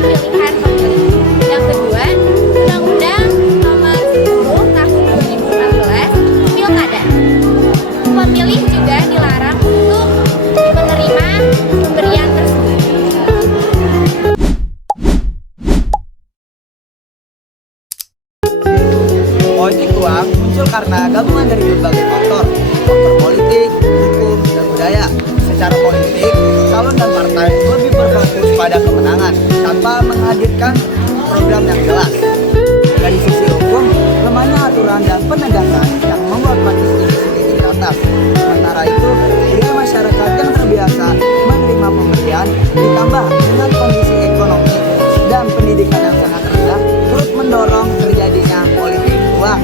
pilihan pemilih. Yang kedua, Undang-Undang Nomor 10 Tahun 2014 Pilkada. Pemilih juga dilarang untuk menerima pemberian tersebut. Politik uang muncul karena gabungan dari berbagai faktor politik, hukum, dan budaya. Secara politik, calon dan partai lebih berfokus pada kemenangan tanpa menghadirkan program yang jelas. Dari sisi hukum, lemahnya aturan dan penegakan yang membuat praktis ini sedikit teratas. Sementara itu, budaya masyarakat yang terbiasa menerima pemberian ditambah dengan kondisi ekonomi dan pendidikan yang sangat rendah turut mendorong terjadinya politik uang.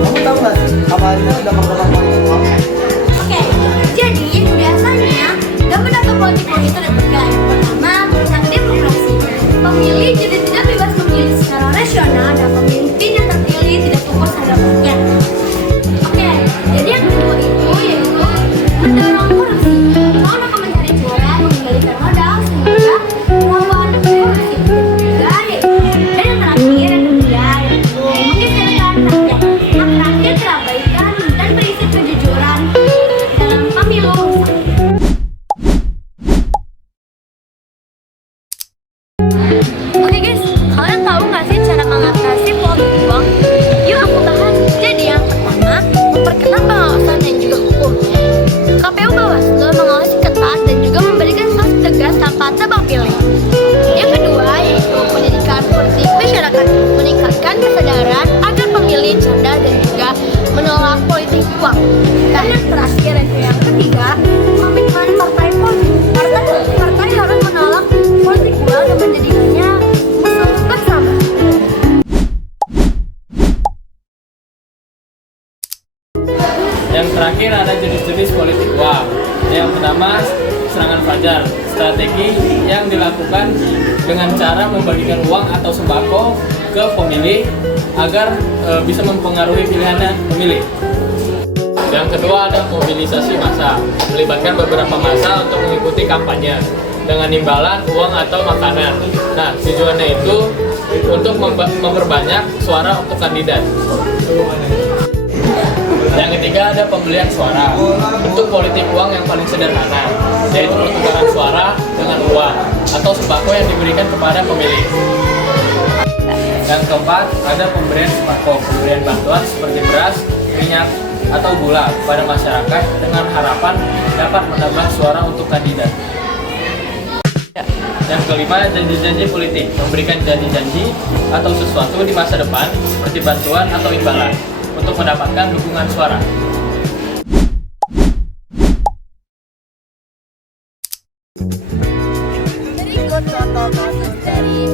Kamu tahu nggak sih apa aja dampak-dampak politik uang? Oke, jadi biasanya dampak politik uang itu ada tiga. Yang pertama, merusak demokrasi. Pemilih jadi tidak bebas memilih secara rasional dan pemimpin yang terpilih tidak fokus terhadap rakyat. Oke, jadi yang kedua itu yaitu mendorong korupsi. Kalau mencari cuan, mengembalikan modal sehingga melawan korupsi. Ketiga, dan yang terakhir yang ketiga yaitu menggeserkan rakyat. Hak rakyat terabaikan dan prinsip kejujuran dalam pemilu. Oke guys, kalian tahu nggak sih cara mengatasi politik uang? Yuk aku bahas. Jadi yang pertama, memperketat pengawasan dan juga hukum. KPU Bawaslu mengawasi ketat dan juga memberikan sanksi tegas tanpa tebang pilih. Yang kedua yaitu pendidikan politik masyarakat, meningkatkan kesadaran agar pemilih cerdas dan juga menolak politik uang. Dan yang terakhir yaitu yang ketiga, komitmen partai politik. Partai harus menolak politik uang dan menjadikannya musuh bersama. Yang terakhir ada jenis-jenis politik uang. Yang pertama, serangan fajar, strategi yang dilakukan dengan cara membagikan uang atau sembako ke pemilih agar bisa mempengaruhi pilihannya pemilih. Yang kedua ada mobilisasi massa, melibatkan beberapa massa untuk mengikuti kampanye dengan imbalan uang atau makanan. Nah, tujuannya itu untuk memperbanyak suara untuk kandidat. Yang ketiga ada pembelian suara. Bentuk politik uang yang paling sederhana, yaitu pertukaran suara dengan uang atau sembako yang diberikan kepada pemilih. Yang keempat ada pemberian sembako, pemberian bantuan seperti beras, minyak, atau gula kepada masyarakat dengan harapan dapat menambah suara untuk kandidat. Yang kelima, janji-janji politik, memberikan janji-janji atau sesuatu di masa depan seperti bantuan atau imbalan untuk mendapatkan dukungan suara. Berikut contoh kasus dari